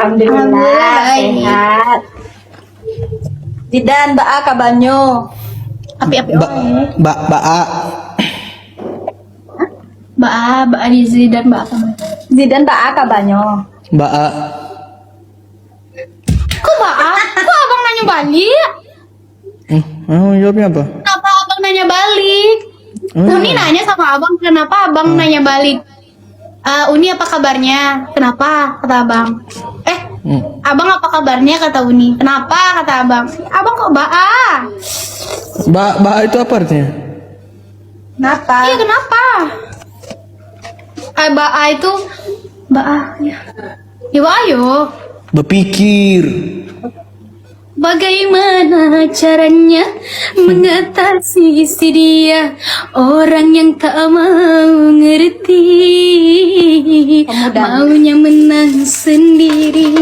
Alhamdulillah baik. sehat. Zidan baa kabanyo. Api-api Ba wae. Baa. Baa di Zidan baa kabar. Zidan baa kabanyo. Baa. Kok baa? Kok abang nanya balik? Jawabnya apa? Kenapa abang nanya balik? Oh, Uni nanya sama abang, kenapa abang nanya balik? Uni apa kabarnya? Kenapa? Kata abang. Abang apa kabarnya? Kata Uni. Kenapa? Kata abang. Abang kok baa? Baa itu apa artinya? Kenapa? Iya kenapa? Baa itu baa ya. Ya baa yo. Berpikir. Bagaimana caranya mengatasi si dia, orang yang tak mau ngerti, maunya menang sendiri.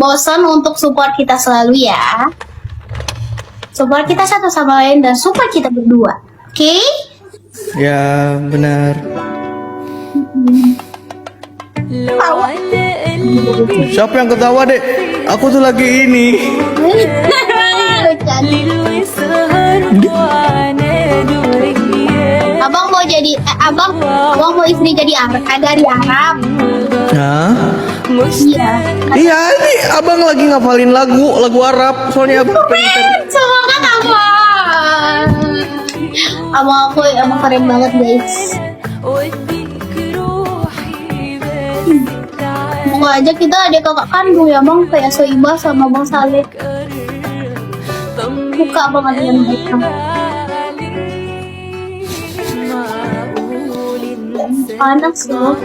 bosan untuk support kita selalu ya. Support kita satu sama lain dan support kita berdua. Oke? Ya benar. Siapa yang ketawa dek? Aku tuh lagi ini. Abang mau jadi abang mau istri jadi dari Arab. Hah? Iya. Iya ini abang lagi ngafalin lagu Arab. Soalnya abang pengen. Semangat abang. Abang keren banget guys. Semoga aja kita ada kakak kandung ya bang, kayak Soibah sama Bang Saleh. Buka abang ada yang mereka. Panas loh.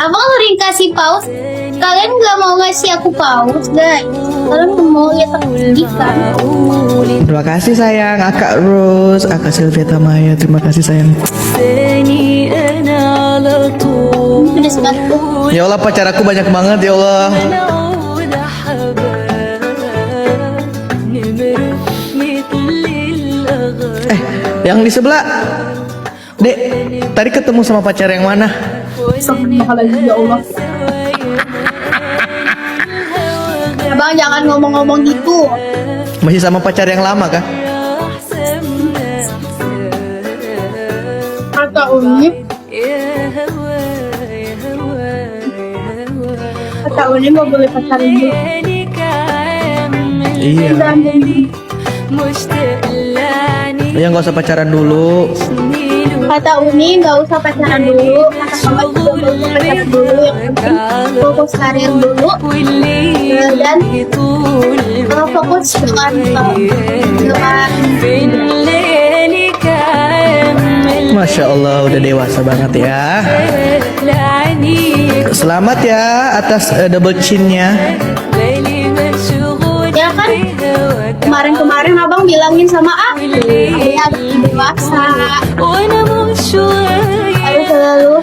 Abang sering kasih pause. Kalian nggak mau ngasih aku pause guys. Kalian mau lihat aku sedih kan? Terima kasih sayang, Akak Rose, Akak Sylvia Tamaya. Terima kasih sayang. Pedes banget. Ya Allah pacar aku banyak banget ya Allah. Yang di sebelah, Dek, tadi ketemu sama pacar yang mana? Astagfirullahaladzim ya Allah. Abang jangan ngomong-ngomong gitu. Masih sama pacar yang lama kah? Kata Uni. Kata Uni mau boleh pacaran dulu. Iya. Ya nggak usah pacaran dulu. Kata Uni nggak usah pacaran dulu. Kata Kakak juga nggak usah pacaran dulu. Yang penting fokus karir dulu. Dan fokus dengan Masya Allah udah dewasa banget ya. Selamat ya atas double chinnya. ya kan kemarin abang bilangin sama aku ya dewasa harus selalu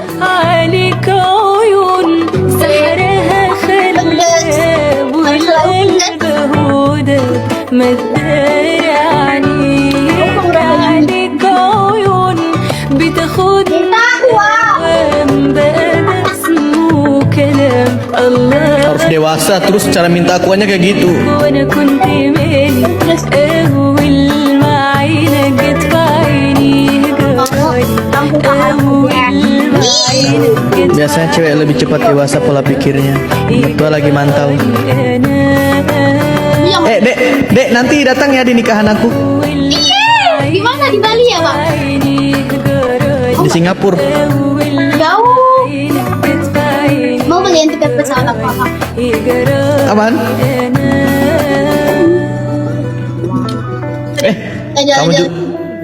Harus dewasa terus cara minta akuannya kayak gitu. Biasanya cewek lebih cepat dewasa pola pikirnya. Betul lagi mantau. Dek nanti datang ya di nikahan aku. Iya, gimana di Bali ya Pak? Di Singapura. Jauh. Mau beliin tiket pesawat apa? Aman?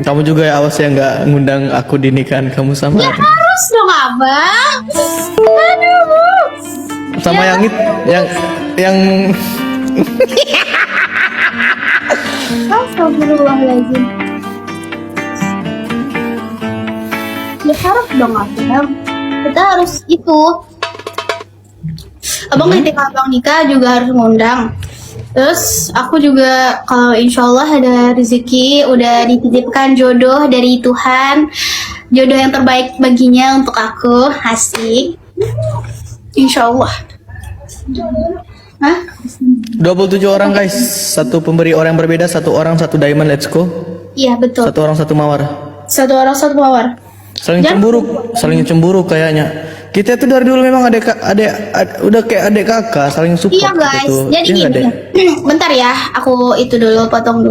Kamu juga ya awas ya nggak ngundang aku di nikahan kamu sama. Ya harus dong abang. Aduh. Sama Ya. yang Astagfirullahaladzim. Ya harus dong abang. Kita harus itu. Abang ketika abang nikah juga harus ngundang. Terus aku juga kalau insya Allah ada rezeki udah dititipkan jodoh dari Tuhan, jodoh yang terbaik baginya untuk aku, asik. Insya Allah. Hah? 27 orang guys. Satu pemberi orang yang berbeda, satu orang satu diamond, let's go. Iya betul. Satu orang satu mawar. Satu orang satu mawar. Saling cemburu kayaknya. Kita tuh dari dulu memang udah kayak adik kakak, saling support Iya guys. gitu. Jadi Iya nggak, gini. Dek? Bentar ya, aku itu dulu potong dulu.